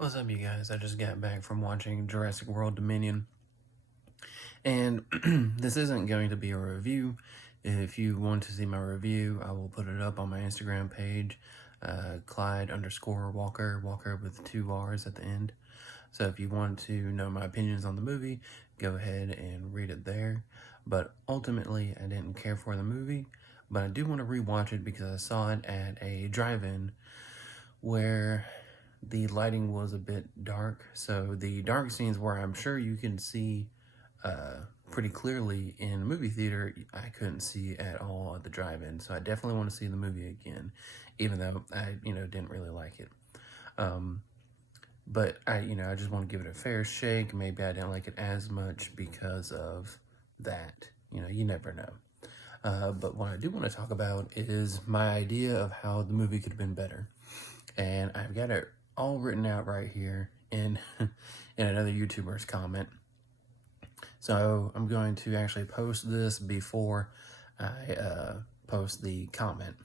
What's up, you guys? I just got back from watching Jurassic World Dominion, and this isn't going to be a review. If you want to see my review, I will put it up on my Instagram page, Clyde_Walker, Walker with 2 R's at the end. So if you want to know my opinions on the movie, go ahead and read it there. But ultimately, I didn't care for the movie, but I do want to rewatch it because I saw it at a drive-in where the lighting was a bit dark. So the dark scenes where I'm sure you can see pretty clearly in a movie theater, I couldn't see at all at the drive-in. So I definitely want to see the movie again, even though I, didn't really like it. But I just want to give it a fair shake. Maybe I didn't like it as much because of that. You never know. But what I do want to talk about is my idea of how the movie could have been better. And I've got it all written out right here in another YouTuber's comment. So I'm going to actually post this before I post the comment.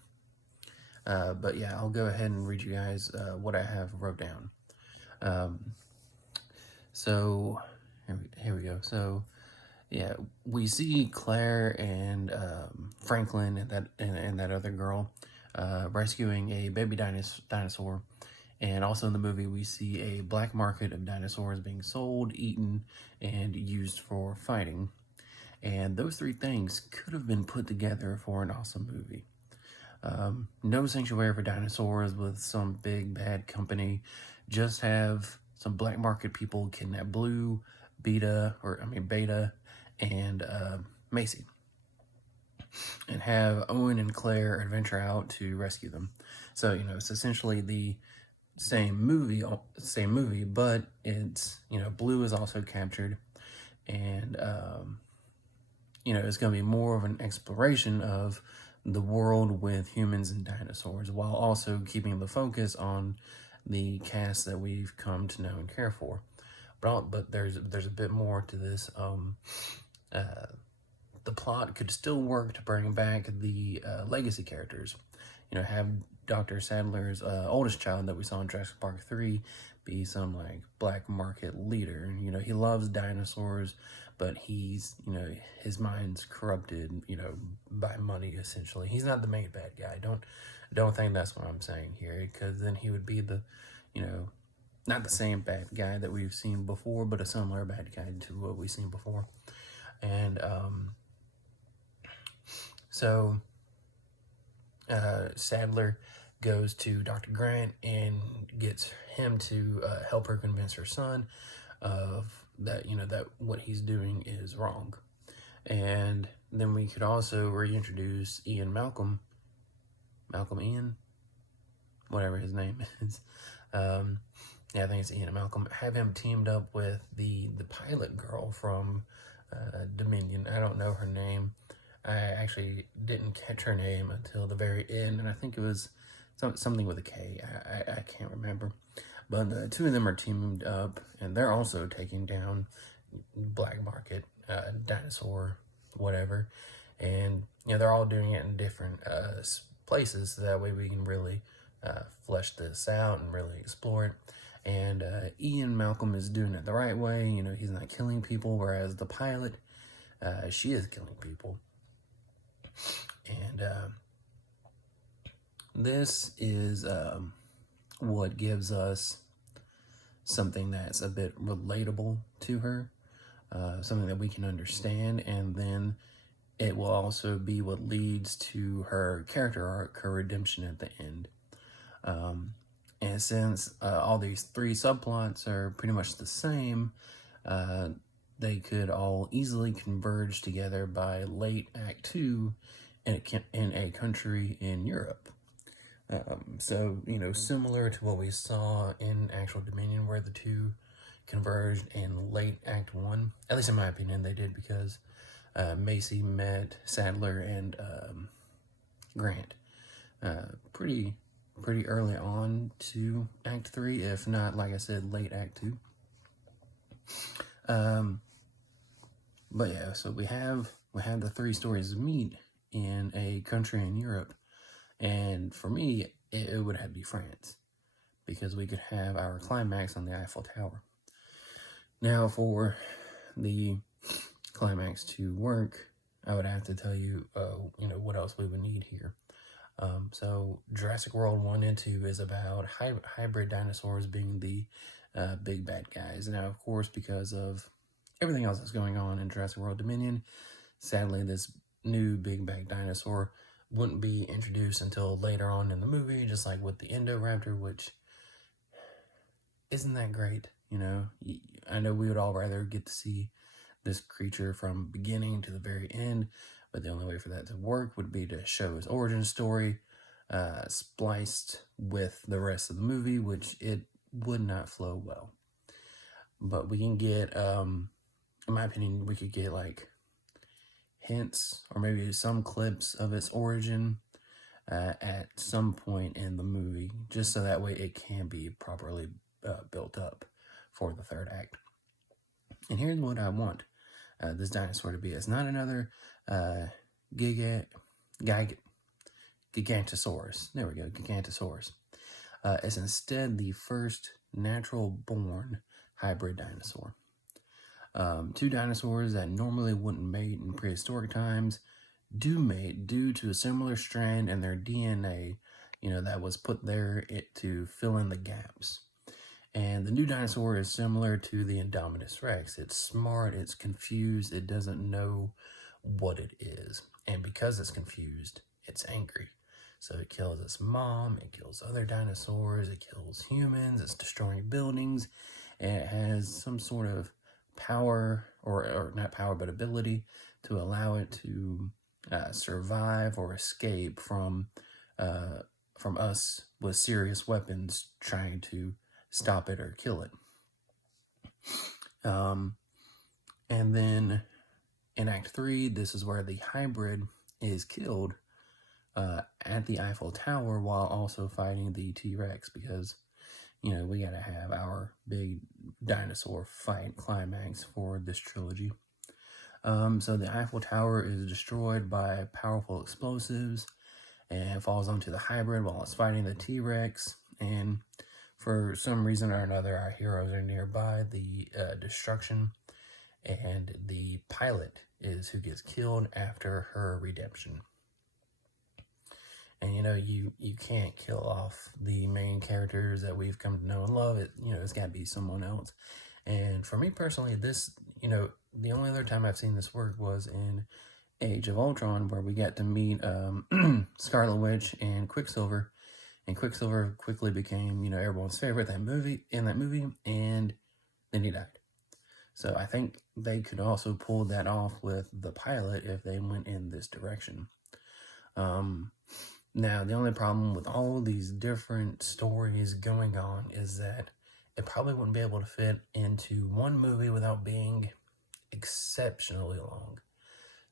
But yeah, I'll go ahead and read you guys what I have wrote down. So here we go. So yeah, we see Claire and Franklin and that other girl rescuing a baby dinosaur. And also in the movie, we see a black market of dinosaurs being sold, eaten, and used for fighting. And those three things could have been put together for an awesome movie. No sanctuary for dinosaurs with some big bad company. Just have some black market people kidnap Blue, Beta, and Macy. And have Owen and Claire adventure out to rescue them. So, it's essentially the same movie, but it's, Blue is also captured, and it's going to be more of an exploration of the world with humans and dinosaurs, while also keeping the focus on the cast that we've come to know and care for. But there's a bit more to this. The plot could still work to bring back the legacy characters. Have Dr. Sadler's oldest child that we saw in Jurassic Park 3 be some like black market leader. He loves dinosaurs, but he's, his mind's corrupted, by money essentially. He's not the main bad guy. Don't think that's what I'm saying here, because then he would be the, not the same bad guy that we've seen before, but a similar bad guy to what we've seen before. And so Sadler goes to Dr. Grant and gets him to help her convince her son of that, that what he's doing is wrong. And then we could also reintroduce Malcolm Ian, whatever his name is. Yeah, I think it's Ian and Malcolm. Have him teamed up with the pilot girl from Dominion. I don't know her name. I actually didn't catch her name until the very end, and I think it was something with a K. I can't remember. But the two of them are teamed up, and they're also taking down black market, dinosaur, whatever. And, they're all doing it in different places, so that way we can really flesh this out and really explore it. And Ian Malcolm is doing it the right way. He's not killing people, whereas the pilot, she is killing people. And this is what gives us something that's a bit relatable to her, something that we can understand, and then it will also be what leads to her character arc, her redemption at the end. And since all these three subplots are pretty much the same, they could all easily converge together by late Act 2 in a country in Europe. So, similar to what we saw in actual Dominion, where the two converged in late Act 1, at least in my opinion, they did, because Macy met Sadler and Grant pretty early on to Act 3, if not, like I said, late Act 2. But yeah, so we have the three stories meet in a country in Europe, and for me, it would have to be France, because we could have our climax on the Eiffel Tower. Now, for the climax to work, I would have to tell you, what else we would need here. So Jurassic World 1 and 2 is about hybrid dinosaurs being the big bad guys. Now, of course, because of everything else that's going on in Jurassic World Dominion, sadly, this new big bad dinosaur wouldn't be introduced until later on in the movie, just like with the Indoraptor, which isn't that great. I know we would all rather get to see this creature from beginning to the very end, but the only way for that to work would be to show his origin story spliced with the rest of the movie, which it would not flow well. But we can get, in my opinion, we could get like hints or maybe some clips of its origin at some point in the movie, just so that way it can be properly built up for the third act. And here's what I want this dinosaur to be. It's not another Gigantosaurus. There we go, Gigantosaurus. It's instead the first natural-born hybrid dinosaur. Two dinosaurs that normally wouldn't mate in prehistoric times do mate due to a similar strand in their DNA, that was put there to fill in the gaps. And the new dinosaur is similar to the Indominus Rex. It's smart, it's confused, it doesn't know what it is. And because it's confused, it's angry. So it kills its mom, it kills other dinosaurs, it kills humans, it's destroying buildings, and it has some sort of power, or not power, but ability to allow it to survive or escape from us with serious weapons trying to stop it or kill it. And then in Act 3, this is where the hybrid is killed at the Eiffel Tower while also fighting the T-Rex, because, we gotta have our big dinosaur fight climax for this trilogy. So the Eiffel Tower is destroyed by powerful explosives and falls onto the hybrid while it's fighting the T-Rex, and for some reason or another, our heroes are nearby the destruction, and the pilot is who gets killed after her redemption. And you can't kill off the main characters that we've come to know and love. It's got to be someone else. And for me personally, this, the only other time I've seen this work was in Age of Ultron, where we got to meet Scarlet Witch and Quicksilver. And Quicksilver quickly became, everyone's favorite in that movie, and then he died. So I think they could also pull that off with the pilot if they went in this direction. Now, the only problem with all these different stories going on is that it probably wouldn't be able to fit into one movie without being exceptionally long.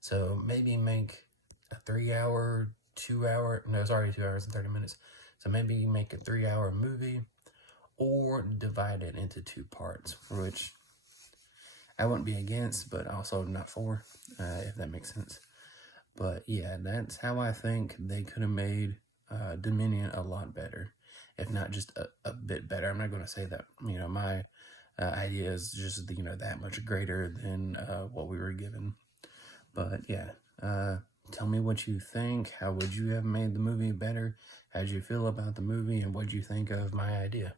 So maybe make a 3-hour, 2-hour, no, it's already 2 hours and 30 minutes. So maybe you make a 3-hour movie, or divide it into 2 parts, which I wouldn't be against, but also not for, if that makes sense. But yeah, that's how I think they could have made Dominion a lot better, if not just a bit better. I'm not going to say that, my idea is just, that much greater than what we were given. But yeah, tell me what you think. How would you have made the movie better? How did you feel about the movie, and what did you think of my idea?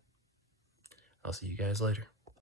I'll see you guys later.